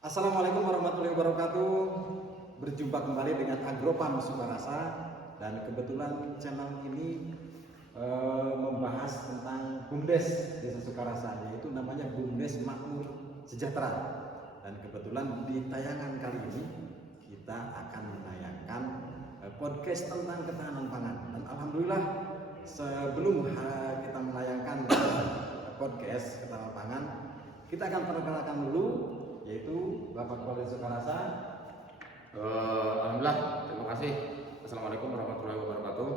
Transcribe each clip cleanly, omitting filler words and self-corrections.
Assalamualaikum warahmatullahi wabarakatuh. Berjumpa kembali dengan Agropam Sukarasa, dan kebetulan channel ini membahas tentang BUMDes Desa Sukarasa, yaitu namanya BUMDes Makmur Sejahtera. Dan kebetulan di tayangan kali ini kita akan menayangkan podcast tentang ketahanan pangan. Dan alhamdulillah sebelum kita menayangkan podcast ketahanan pangan, kita akan perkenalkan dulu, yaitu Bapak Kepala Desa Sukarasa. Alhamdulillah, terima kasih. Assalamualaikum warahmatullahi wabarakatuh.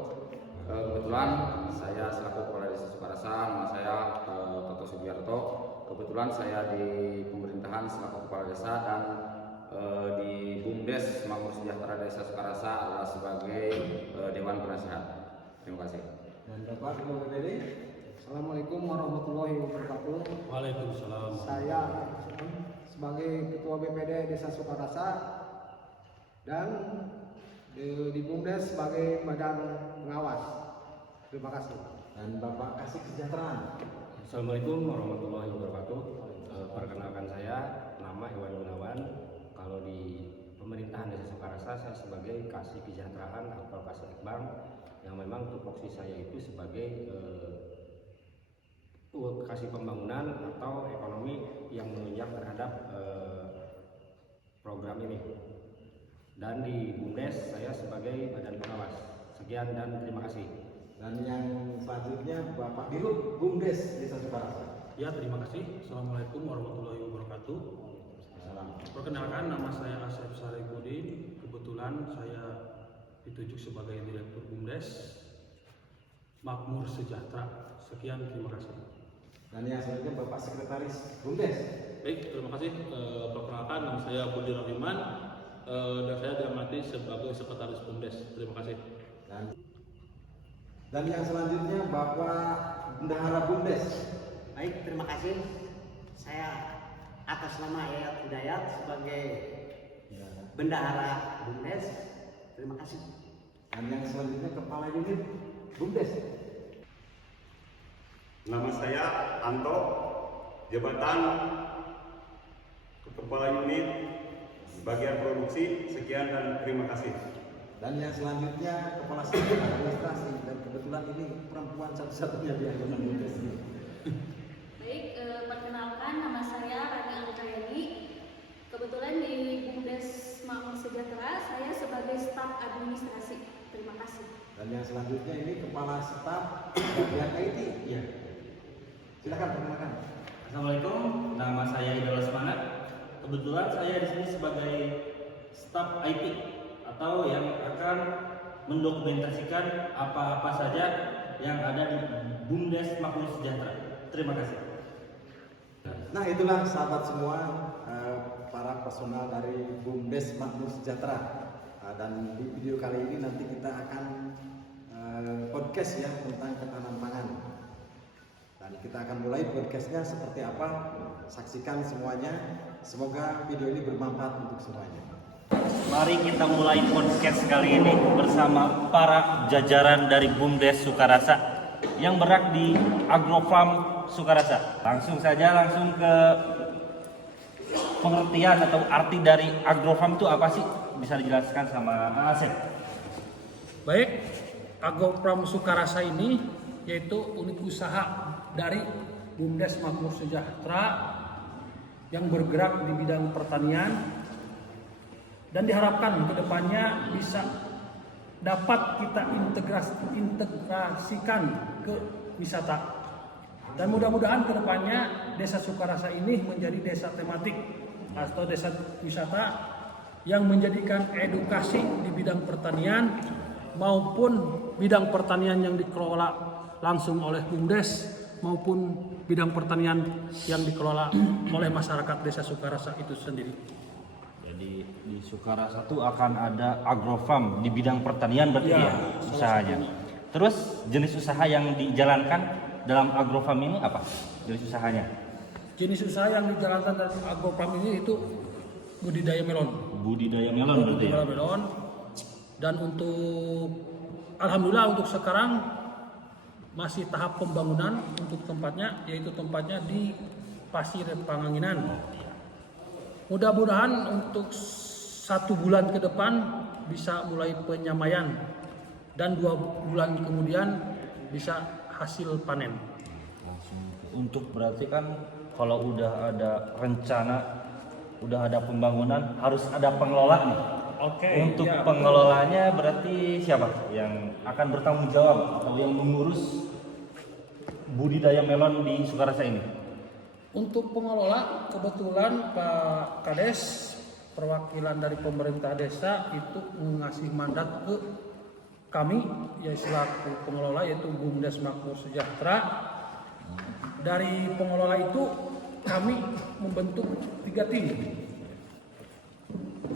Kebetulan saya selaku Kepala Desa Sukarasa, nama saya Toto Sugiarto. Kebetulan saya di pemerintahan selaku Kepala Desa, dan di BUMDes Makmur Sejahtera Desa Sukarasa adalah sebagai Dewan Penasehat. Terima kasih. Dan Bapak Ketua BPD. Assalamualaikum warahmatullahi wabarakatuh. Waalaikumsalam. Saya sebagai Ketua BPD Desa Sukarasa dan di BUMDes sebagai badan pengawas. Terima kasih. Dan Bapak Kasih Kesejahteraan. Assalamualaikum warahmatullahi wabarakatuh. Perkenalkan, saya nama Iwan Gunawan. Kalau di pemerintahan Desa Sukarasa saya sebagai Kasih Kesejahteraan atau Kasih Bank, yang memang tupoksi saya itu sebagai kasih pembangunan atau ekonomi yang menunjang terhadap program ini. Dan di BUMDes saya sebagai badan pengawas. Sekian dan terima kasih. Dan yang selanjutnya Bapak Dirut BUMDes Desa Sukarasa. Ya, terima kasih. Assalamualaikum warahmatullahi wabarakatuh. Salam. Perkenalkan, nama saya Asep Saripudin. Kebetulan saya ditunjuk sebagai Direktur BUMDes Makmur Sejahtera. Sekian, terima kasih. Dan yang selanjutnya Bapak Sekretaris BUMDes. Baik, terima kasih. Perkenalkan, nama saya Budi Rahiman, dan saya diamati sebagai Sekretaris BUMDes. Terima kasih. Dan yang selanjutnya Bapak Bendahara BUMDes. Baik, terima kasih. Saya atas nama Yayat Hidayat sebagai Bendahara BUMDes. Terima kasih. Dan yang selanjutnya Kepala Unit BUMDes. Nama saya Anto, jabatan Kepala Unit Bagian Produksi. Sekian dan terima kasih. Dan yang selanjutnya Kepala Staf Administrasi, dan kebetulan ini perempuan satu-satunya di anggota BUMDes ini. Baik, perkenalkan, nama saya Rani Angkayani. Kebetulan di BUMDes Makmur Sejahtera saya sebagai staf administrasi. Terima kasih. Dan yang selanjutnya ini Kepala Staf Bagian IT. Iya. Silakan perkenalkan. Assalamualaikum, nama saya Ida Lesmana. Kebetulan saya di sini sebagai staf IT atau yang akan mendokumentasikan apa-apa saja yang ada di BUMDes Makmur Sejahtera. Terima kasih. Nah, itulah sahabat semua, para personal dari BUMDes Makmur Sejahtera. Dan di video kali ini nanti kita akan podcast ya tentang ketahanan pangan. Dan kita akan mulai podcastnya seperti apa. Saksikan semuanya. Semoga video ini bermanfaat untuk semuanya. Mari kita mulai podcast kali ini bersama para jajaran dari BUMDes Sukarasa yang bergerak di Agropam Sukarasa. Langsung ke pengertian atau arti dari Agropam itu apa sih? Bisa dijelaskan sama Asep. Baik, Agropam Sukarasa ini yaitu unit usaha dari BUMDes Makmur Sejahtera yang bergerak di bidang pertanian, dan diharapkan kedepannya bisa dapat kita integrasikan ke wisata. Dan mudah-mudahan kedepannya Desa Sukarasa ini menjadi desa tematik atau desa wisata yang menjadikan edukasi di bidang pertanian maupun bidang pertanian yang dikelola langsung oleh BUMDes maupun bidang pertanian yang dikelola oleh masyarakat Desa Sukarasa itu sendiri. Jadi di Sukarasa itu akan ada Agropam di bidang pertanian berarti ya usahanya. Terus jenis usaha yang dijalankan dalam Agropam ini apa? Jenis usahanya? Jenis usaha yang dijalankan dalam Agropam ini itu budidaya melon. Budidaya melon berarti ya. Melon. Dan untuk alhamdulillah untuk sekarang masih tahap pembangunan untuk tempatnya, yaitu tempatnya di Pasir Panganginan. Mudah-mudahan untuk 1 bulan ke depan bisa mulai penyamaian dan 2 bulan kemudian bisa hasil panen. Untuk berarti kan kalau udah ada rencana, udah ada pembangunan, harus ada pengelola nih. Oke. Untuk ya, pengelolanya berarti siapa yang akan bertanggung jawab atau yang mengurus budidaya melon di Sukarasa ini? Untuk pengelola, kebetulan Pak Kades, perwakilan dari pemerintah desa itu mengasih mandat ke kami, ya selaku pengelola, yaitu Bumdes Makmur Sejahtera. Dari pengelola itu kami membentuk 3 tim.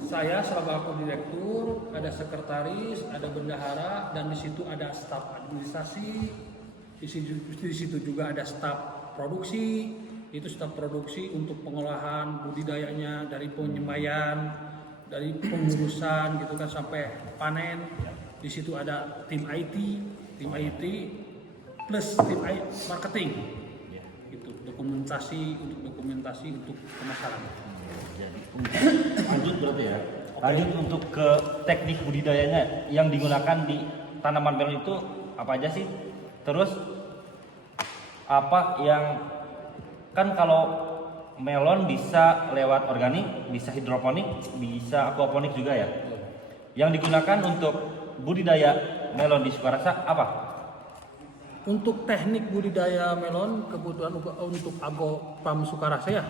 Saya selaku direktur, ada sekretaris, ada bendahara, dan di situ ada staf administrasi. Di situ juga ada staf produksi. Itu staf produksi untuk pengolahan budidayanya, dari penyemaian, dari pengurusan gitu kan sampai panen. Di situ ada tim IT plus tim marketing. Itu dokumentasi untuk pemasaran. Jadi lanjut berarti ya. Lanjut untuk ke teknik budidayanya yang digunakan di tanaman melon itu apa aja sih? Terus apa yang kan kalau melon bisa lewat organik, bisa hidroponik, bisa aquaponik juga ya. Yang digunakan untuk budidaya melon di Sukarasa apa? Untuk teknik budidaya melon, kebutuhan untuk Agropram Sukarasa ya,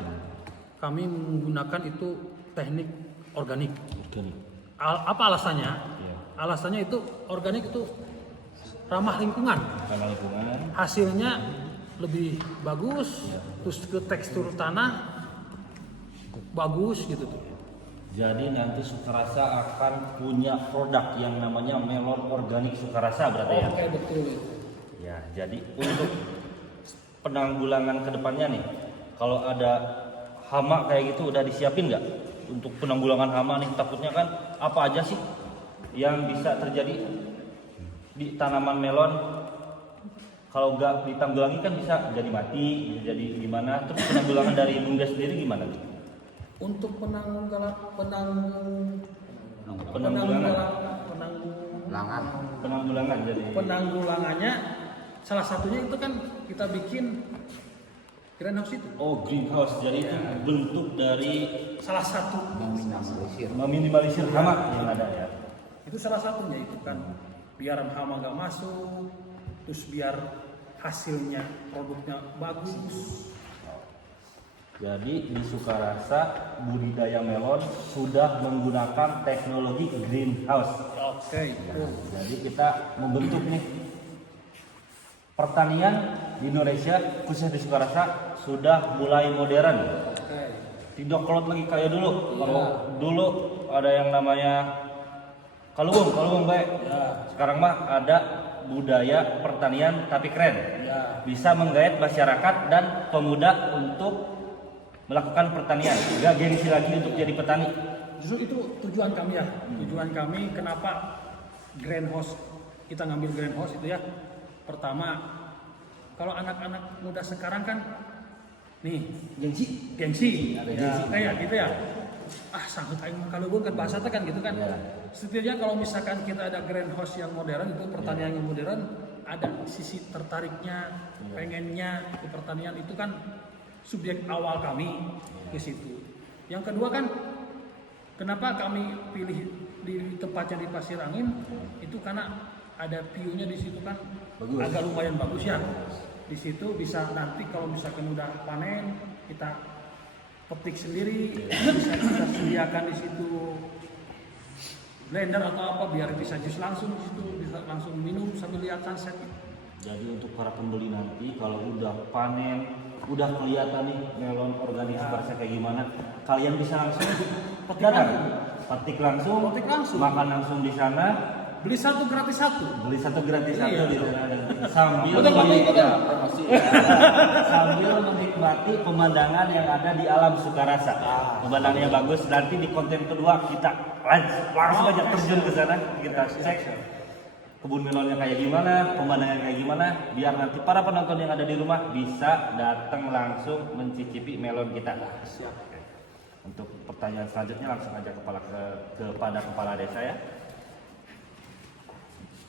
kami menggunakan itu teknik organik. Apa alasannya? Ya. Alasannya itu organik itu ramah lingkungan. Ramah lingkungan. Hasilnya lebih bagus, terus ke tekstur tanah bagus gitu tuh. Jadi nanti Sukarasa akan punya produk yang namanya melon organik Sukarasa berarti ya. Oke, betul. Ya, jadi untuk penanggulangan kedepannya nih, kalau ada hama kayak gitu udah disiapin nggak? Untuk penanggulangan hama nih, takutnya kan apa aja sih yang bisa terjadi di tanaman melon? Kalau nggak ditanggulangi kan bisa jadi mati, bisa jadi gimana? Terus penanggulangan dari Bumdes sendiri gimana nih? Untuk Penanggulangan jadi penanggulangannya salah satunya itu kan kita bikin greenhouse itu. oh greenhouse, jadi itu bentuk dari Salah satu meminimalisir hama yang ada ya. itu salah satunya itu kan biar hama nggak masuk, terus biar hasilnya produknya bagus. Jadi di Sukarasa budidaya melon sudah menggunakan teknologi greenhouse. Oke. Jadi kita membentuk nih pertanian di Indonesia khususnya di Sukarasa sudah mulai modern. Oke. Tidak kolot lagi kayak dulu. Kalau dulu ada yang namanya kalubung baik. Ya. Sekarang mah ada budaya pertanian tapi keren. Ya. Bisa menggait masyarakat dan pemuda untuk melakukan pertanian, gak gengsi lagi untuk jadi petani. Justru itu tujuan kami ya. Tujuan kami kenapa greenhouse, kita ngambil greenhouse itu ya. Pertama, kalau anak-anak muda sekarang kan nih gengsi Ada ya, gengsi. kayak gitu ya. Sanggup aing mah kaleubeung kan bahasa teh kan gitu kan. Ya. Setidaknya kalau misalkan kita ada greenhouse yang modern itu pertanian yang modern, ada sisi tertariknya, pengennya ke pertanian itu kan subjek awal kami ke situ. Yang kedua kan kenapa kami pilih di tempatnya di Pasir Angin itu karena ada view-nya di situ kan Bagus. agak lumayan bagus ya. Di situ bisa nanti kalau misalkan udah panen kita petik sendiri, bisa kita sediakan di situ blender atau apa biar bisa jus langsung di situ, bisa langsung minum sambil lihat sunset. Jadi untuk para pembeli nanti kalau udah panen, udah kelihatan nih melon organik Sukarasa kayak gimana, kalian bisa langsung datang, petik langsung, makan langsung di sana, Beli satu gratis satu. beli satu gratis satu Iya. di sana sambil Betul, betul. sambil menikmati pemandangan yang ada di alam Sukarasa. Pemandangannya bagus. Nanti di konten kedua kita langsung aja terjun ke sana, kita cek kebun melonnya kayak gimana, pemandangan kayak gimana, biar nanti para penonton yang ada di rumah bisa datang langsung mencicipi melon kita. Untuk pertanyaan selanjutnya langsung aja kepada kepala desa ya.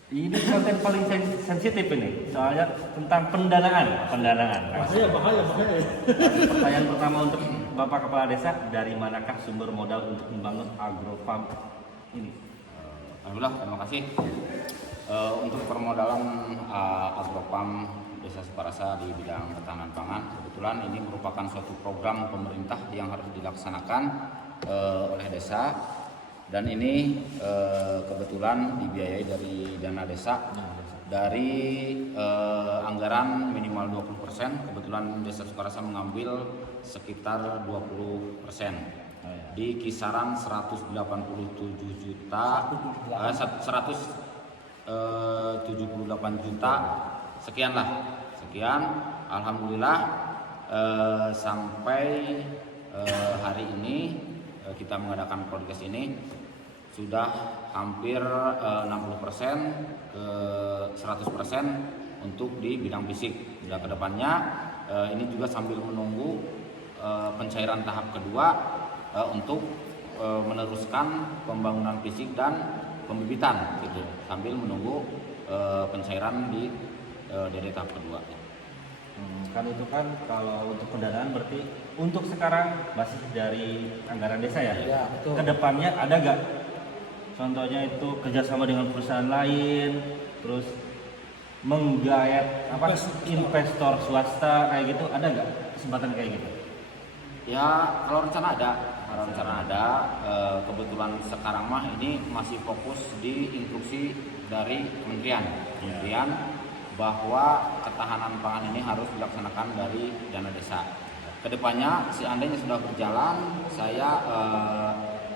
Ini konten paling sensitif ini, soalnya tentang pendanaan. Bahaya. Pertanyaan pertama untuk Bapak Kepala Desa, dari manakah sumber modal untuk membangun agrofarm ini? Alhamdulillah, terima kasih. Untuk permodalan agrofarm Desa Sukarasa di bidang ketahanan pangan, kebetulan ini merupakan suatu program pemerintah yang harus dilaksanakan oleh desa, dan ini kebetulan dibiayai dari dana desa dari anggaran minimal 20%. Kebetulan Desa Sukarasa mengambil sekitar 20%. Di kisaran 187 juta 178 juta sekian. Alhamdulillah sampai hari ini kita mengadakan podcast ini sudah hampir 60% ke 100% untuk di bidang fisik. Dan kedepannya ini juga sambil menunggu pencairan tahap kedua untuk meneruskan pembangunan fisik dan pembibitan gitu, sambil menunggu pencairan di dari tahap kedua. Kan itu kan kalau untuk pendanaan berarti untuk sekarang masih dari anggaran desa ya? Ya, betul. Kedepannya ada gak? Contohnya itu kerjasama dengan perusahaan lain, terus menggayat investor swasta kayak gitu, ada gak kesempatan kayak gitu? Ya, kalau rencana ada. Kebetulan sekarang mah ini masih fokus di instruksi dari kementerian bahwa ketahanan pangan ini harus dilaksanakan dari dana desa. Kedepannya seandainya sudah berjalan, saya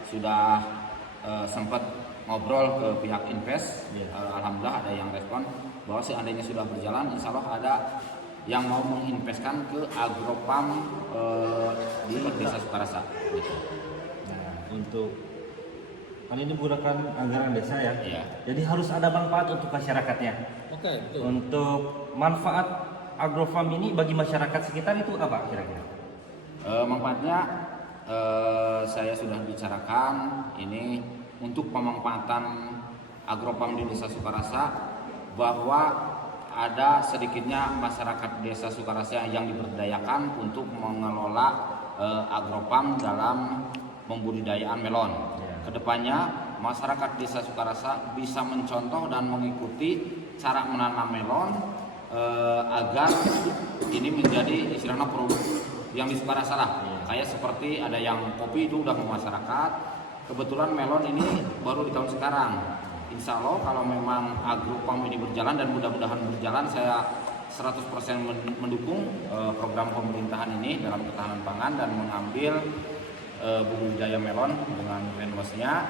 sudah sempat ngobrol ke pihak invest. Alhamdulillah ada yang respon bahwa seandainya sudah berjalan, insya Allah ada yang mau menginvestkan ke agrofarm di Desa Sukarasa. Gitu. Nah, untuk kan ini menggunakan anggaran desa ya. Iya. Jadi harus ada manfaat untuk masyarakatnya. Oke, betul. Untuk manfaat agrofarm ini bagi masyarakat sekitar itu apa kira-kira? Manfaatnya saya sudah bicarakan ini untuk pemanfaatan agrofarm di Desa Sukarasa, bahwa ada sedikitnya masyarakat Desa Sukarasa yang diberdayakan untuk mengelola agrofarm dalam pembudidayaan melon. Kedepannya masyarakat Desa Sukarasa bisa mencontoh dan mengikuti cara menanam melon agar ini menjadi istilahnya produk yang di Sukarasa lah. Kayak seperti ada yang kopi itu udah mau masyarakat. Kebetulan melon ini baru di tahun sekarang. Insya Allah kalau memang agrofarm ini berjalan, dan mudah-mudahan berjalan, saya 100% mendukung program pemerintahan ini dalam ketahanan pangan dan mengambil budidaya melon dengan greenhouse-nya.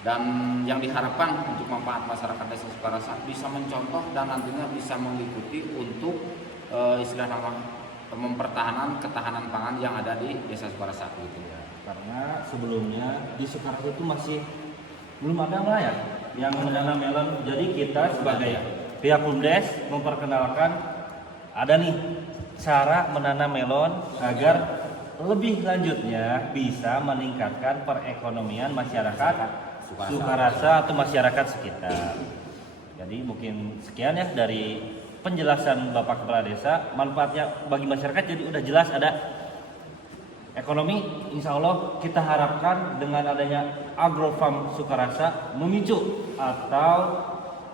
Dan yang diharapkan untuk manfaat masyarakat Desa Sukarasa bisa mencontoh dan nantinya bisa mengikuti untuk istilah nama mempertahankan ketahanan pangan yang ada di Desa Sukarasa gitu. Karena sebelumnya di Sukarasa itu masih belum ada lah ya yang menanam melon. Jadi kita sebagai pihak BUMDes memperkenalkan ada nih cara menanam melon agar lebih lanjutnya bisa meningkatkan perekonomian masyarakat Sukarasa atau masyarakat sekitar. Jadi mungkin sekian ya dari penjelasan Bapak Kepala Desa. Manfaatnya bagi masyarakat jadi udah jelas, ada ekonomi. Insya Allah kita harapkan dengan adanya agrofarm Sukarasa memicu atau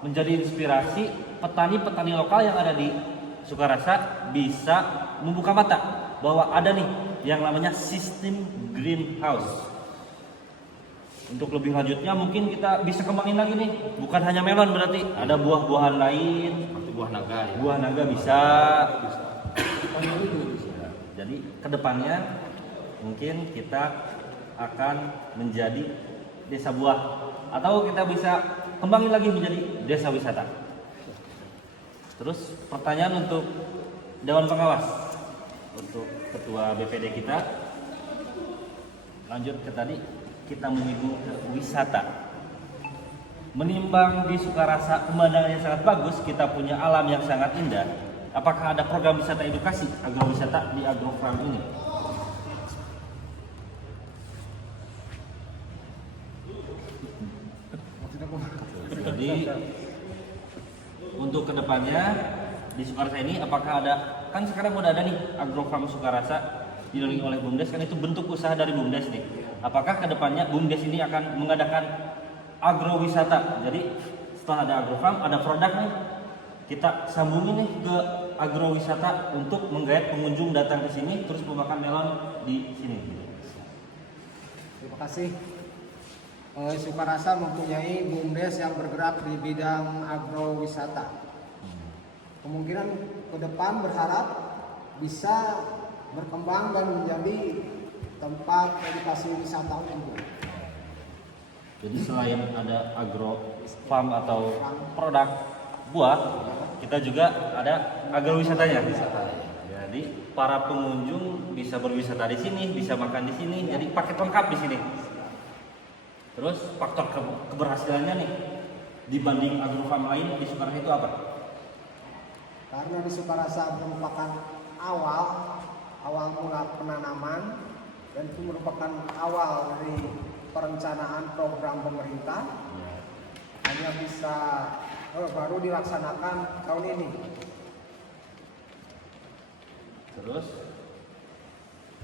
menjadi inspirasi petani-petani lokal yang ada di Sukarasa bisa membuka mata bahwa ada nih yang namanya sistem greenhouse. Untuk lebih lanjutnya mungkin kita bisa kembangin lagi nih, bukan hanya melon, berarti ada buah-buahan lain, Seperti buah naga ya. buah naga bisa. Jadi kedepannya mungkin kita akan menjadi desa buah, atau kita bisa kembangin lagi menjadi desa wisata. Terus pertanyaan untuk Dewan Pengawas, untuk Ketua BPD kita, lanjut ke tadi, kita menyinggung ke wisata. Menimbang di Sukarasa pemandangannya sangat bagus, kita punya alam yang sangat indah. Apakah ada program wisata edukasi agrowisata di agrofarm ini? Jadi untuk kedepannya di Sukarasa ini apakah ada, kan sekarang udah ada nih Agrofarm Sukarasa dilalui oleh BUMDes, kan itu bentuk usaha dari BUMDes nih. Apakah kedepannya BUMDes ini akan mengadakan agrowisata? Jadi setelah ada Agrofarm, ada produk nih, kita sambungin nih ke agrowisata untuk menggait pengunjung datang ke sini terus memakan melon di sini. Terima kasih. Sukarasa mempunyai BUMDes yang bergerak di bidang agrowisata. Kemungkinan ke depan berharap bisa berkembang dan menjadi tempat edukasi wisata umum. Jadi selain ada agrofarm atau produk buah, kita juga ada agrowisatanya. Jadi para pengunjung bisa berwisata di sini, bisa makan di sini, jadi paket lengkap di sini. Terus faktor keberhasilannya nih dibanding agrofarm lain di Sukarasa itu apa? Karena di Sukarasa merupakan awal mula penanaman, dan itu merupakan awal dari perencanaan program pemerintah, hanya bisa baru dilaksanakan tahun ini. Terus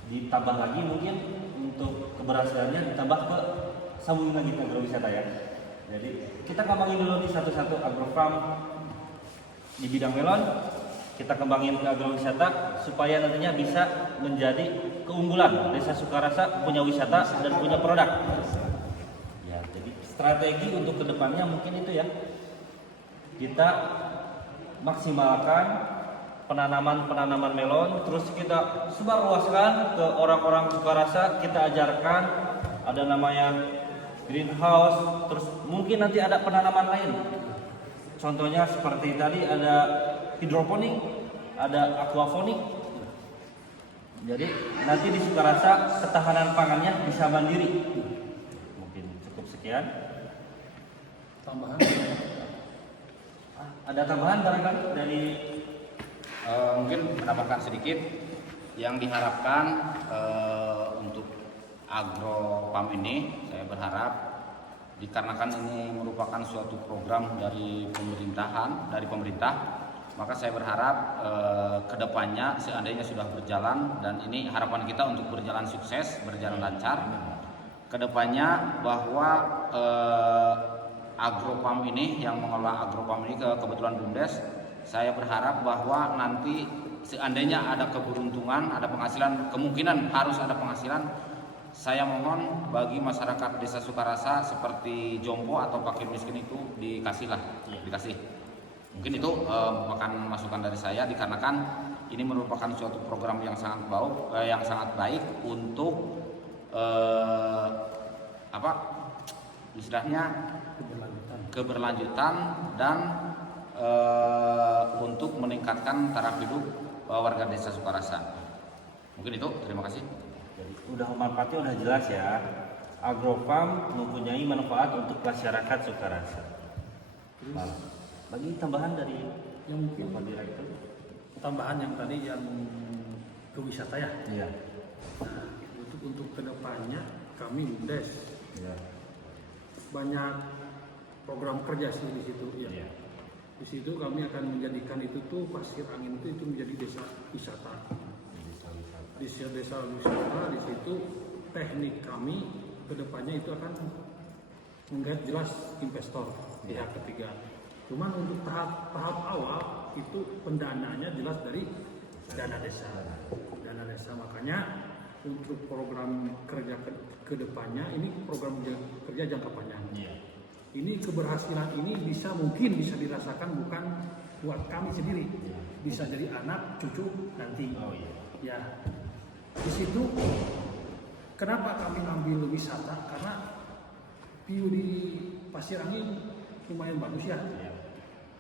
ditambah lagi mungkin untuk keberhasilannya ditambah ke sambungin lagi ke agrowisata ya. Jadi kita kembangin dulu nih satu-satu agrofarm di bidang melon, kita kembangin ke agrowisata supaya nantinya bisa menjadi keunggulan Desa Sukarasa punya wisata dan punya produk. Ya, jadi strategi untuk kedepannya mungkin itu ya, kita maksimalkan penanaman melon, terus kita sebarluaskan ke orang-orang Sukarasa, kita ajarkan ada namanya greenhouse, terus mungkin nanti ada penanaman lain. Contohnya seperti tadi ada hidroponik, ada aquaponik. Jadi nanti di Sukarasa ketahanan pangannya bisa mandiri. Mungkin cukup sekian. Tambahan. Ada tambahan barangkali dari Mungkin menambahkan sedikit yang diharapkan untuk agrofarm ini, saya berharap dikarenakan ini merupakan suatu program dari pemerintah, maka saya berharap kedepannya seandainya sudah berjalan, dan ini harapan kita untuk berjalan sukses, berjalan lancar, kedepannya bahwa agrofarm ini yang mengelola agrofarm ini kebetulan BUMDes, saya berharap bahwa nanti seandainya ada keberuntungan, ada penghasilan, kemungkinan harus ada penghasilan, saya mohon bagi masyarakat Desa Sukarasa seperti jompo atau fakir miskin itu dikasih. Mungkin itu merupakan masukan dari saya, dikarenakan ini merupakan suatu program yang sangat baik untuk istilahnya keberlanjutan dan untuk meningkatkan taraf hidup warga Desa Sukarasa. Mungkin itu, terima kasih. Jadi udah manfaatnya udah jelas ya. Agrofarm mempunyai manfaat untuk masyarakat Sukarasa. Bagi tambahan dari Yang mungkin Bapak Direktur. tambahan yang tadi yang ke wisata ya. Iya. Nah, untuk kedepannya kami BUMDes Iya. banyak program kerja sih di situ ya. Iya. Di situ kami akan menjadikan itu tuh Pasir Angin itu menjadi desa wisata. Di desa wisata di situ teknik kami kedepannya itu akan menggait jelas investor pihak ketiga. Cuman untuk tahap awal itu pendananya jelas dari dana desa. Makanya untuk program kerja kedepannya ini program kerja jangka panjang. Ini keberhasilan ini mungkin bisa dirasakan bukan buat kami sendiri, bisa dari anak cucu nanti. Ya, di situ kenapa kami ambil wisata, karena view di Pasir Angin lumayan bagus ya.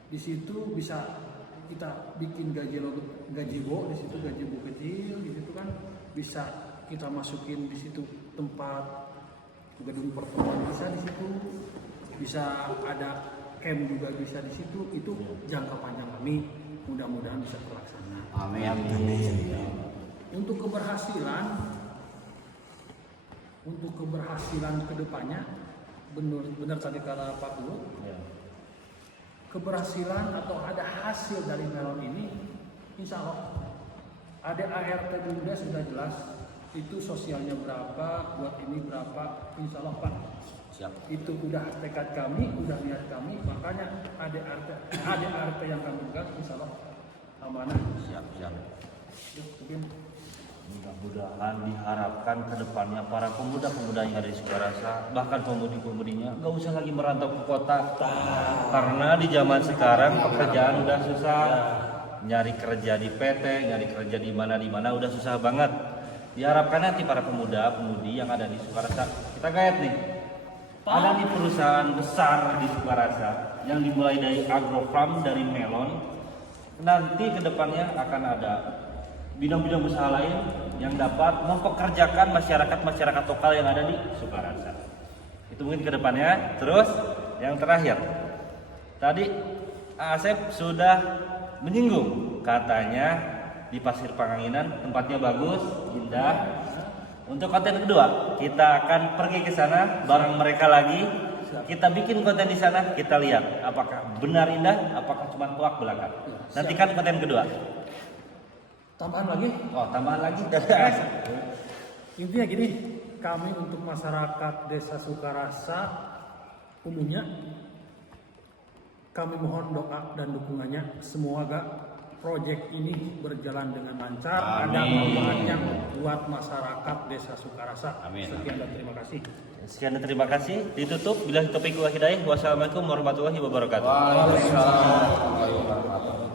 Di situ bisa kita bikin gazebo di situ, gazebo kecil di situ kan bisa kita masukin di situ tempat gedung pertemuan bisa di situ. Bisa ada camp juga bisa di situ. Itu jangka panjang kami, mudah-mudahan bisa terlaksana. Amin. Untuk keberhasilan kedepannya, benar tadi kata Pak Guru, keberhasilan atau ada hasil dari melon ini, insya Allah ada ART Bumdes sudah jelas, itu sosialnya berapa, buat ini berapa, insya Allah Pak. Siap. Itu udah tekad kami, udah niat kami, makanya ada ART yang kami pegang, insya Allah amanah. Siap. Mungkin Mudah-mudahan diharapkan ke depannya para pemuda-pemuda yang ada di Sukarasa, bahkan pemudi-pemudinya nggak usah lagi merantau ke kota. Karena di zaman sekarang pekerjaan udah susah. Nyari kerja di PT, nyari kerja di mana udah susah banget. Diharapkan nanti para pemuda-pemudi yang ada di Sukarasa, kita gayat nih. Ada nih perusahaan besar di Sukarasa yang dimulai dari agrofarm, dari melon. Nanti ke depannya akan ada bidang-bidang usaha lain yang dapat mempekerjakan masyarakat lokal yang ada di Sukarasa. Itu mungkin ke depannya. Terus yang terakhir, tadi Asep sudah menyinggung katanya di Pasir Panganginan tempatnya bagus, indah. Untuk konten kedua, kita akan pergi ke sana bareng mereka lagi. Kita bikin konten di sana, kita lihat apakah benar indah, apakah cuma tuak belakang. Nantikan konten kedua. tambahan lagi. Oh, tambahan lagi dari Asep. Intinya gini, kami untuk masyarakat Desa Sukarasa umumnya, kami mohon doa dan dukungannya. Semoga proyek ini berjalan dengan lancar, ada manfaatnya buat masyarakat Desa Sukarasa. Amin. Sekian dan terima kasih. Sekian dan terima kasih. Ditutup. Bila taufiq wal hidayah. Wassalamualaikum warahmatullahi wabarakatuh. Waalaikumsalam warahmatullahi wabarakatuh.